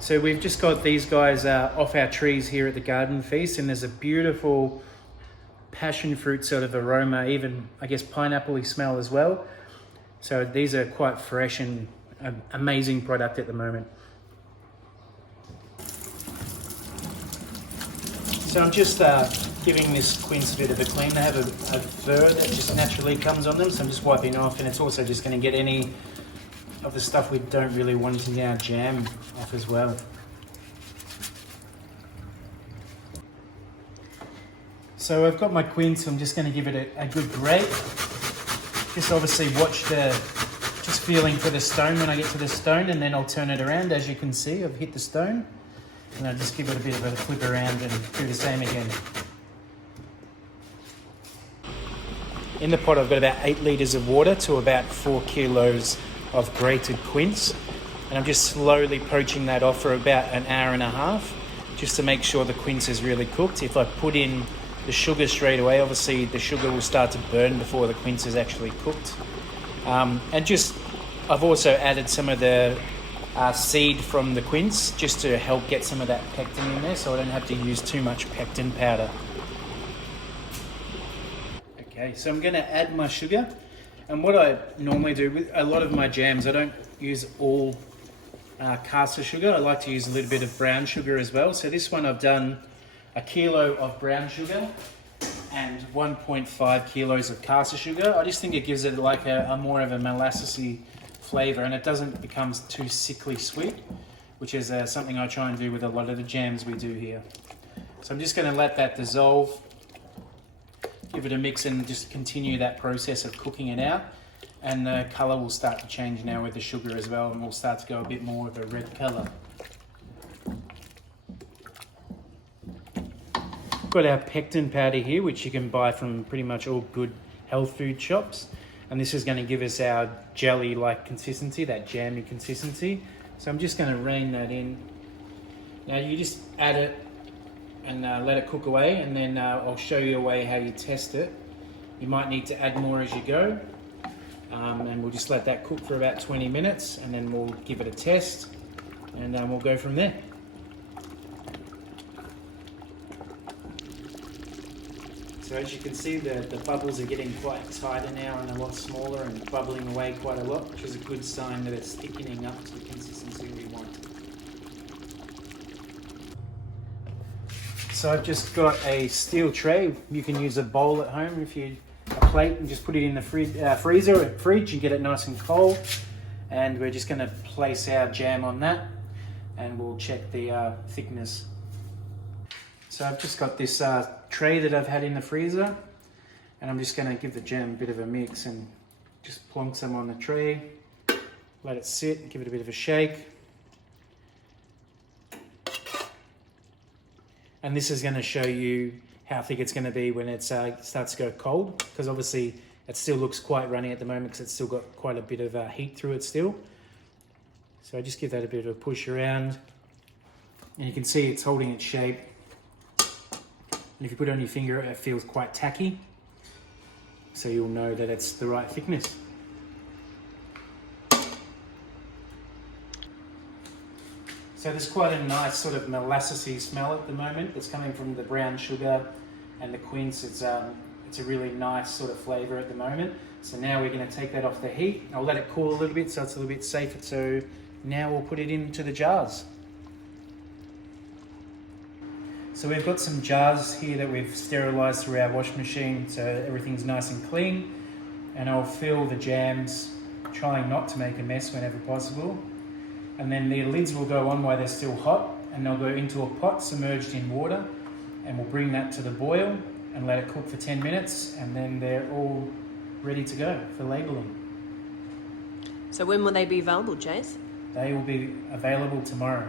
So we've just got these guys off our trees here at the Garden Feast, and there's a beautiful passion fruit sort of aroma, even I guess pineapple-y smell as well. So these are quite fresh and amazing product at the moment. So I'm just giving this quince a bit of a clean. They have a fur that just naturally comes on them, so I'm just wiping off, and it's also just going to get any of the stuff we don't really want in our jam off as well. So I've got my quince, I'm just going to give it a good grate. Just obviously watch just feeling for the stone when I get to the stone, and then I'll turn it around. As you can see, I've hit the stone, and I'll just give it a bit of a flip around and do the same again. In the pot I've got about 8 litres of water to about 4 kilos of grated quince, and I'm just slowly poaching that off for about an hour and a half just to make sure the quince is really cooked. If I put in the sugar straight away, obviously the sugar will start to burn before the quince is actually cooked. I've also added some of the seed from the quince just to help get some of that pectin in there, so I don't have to use too much pectin powder. Okay, so I'm going to add my sugar, and what I normally do with a lot of my jams, I don't use all caster sugar. I like to use a little bit of brown sugar as well. So this one I've done 1 kilo of brown sugar and 1.5 kilos of caster sugar. I just think it gives it like a more of a molassesy flavour, and it doesn't become too sickly sweet, which is something I try and do with a lot of the jams we do here. So I'm just going to let that dissolve, give it a mix, and just continue that process of cooking it out. And the colour will start to change now with the sugar as well, and we'll start to go a bit more of a red colour. Got our pectin powder here, which you can buy from pretty much all good health food shops, and this is going to give us our jelly-like consistency, that jammy consistency. So I'm just going to rein that in. Now you just add it and let it cook away, and then I'll show you a way how you test it. You might need to add more as you go, and we'll just let that cook for about 20 minutes, and then we'll give it a test, and we'll go from there. So as you can see, the bubbles are getting quite tighter now and a lot smaller and bubbling away quite a lot, which is a good sign that it's thickening up to the consistency we want. So I've just got a steel tray. You can use a bowl at home if you a plate, and just put it in the freezer or fridge and get it nice and cold. And we're just going to place our jam on that, and we'll check the thickness. So I've just got this tray that I've had in the freezer, and I'm just going to give the jam a bit of a mix and just plonk some on the tray, let it sit, give it a bit of a shake. And this is going to show you how thick it's going to be when it starts to go cold, because obviously it still looks quite runny at the moment because it's still got quite a bit of heat through it still. So I just give that a bit of a push around, and you can see it's holding its shape. And if you put it on your finger, it feels quite tacky, so you'll know that it's the right thickness. So there's quite a nice sort of molassesy smell at the moment that's coming from the brown sugar and the quince. It's a really nice sort of flavour at the moment. So now we're going to take that off the heat. I'll let it cool a little bit so it's a little bit safer. So now we'll put it into the jars. So we've got some jars here that we've sterilised through our wash machine, so everything's nice and clean. And I'll fill the jams, trying not to make a mess whenever possible. And then the lids will go on while they're still hot, and they'll go into a pot submerged in water, and we'll bring that to the boil and let it cook for 10 minutes, and then they're all ready to go for labelling. So when will they be available, Jace? They will be available tomorrow.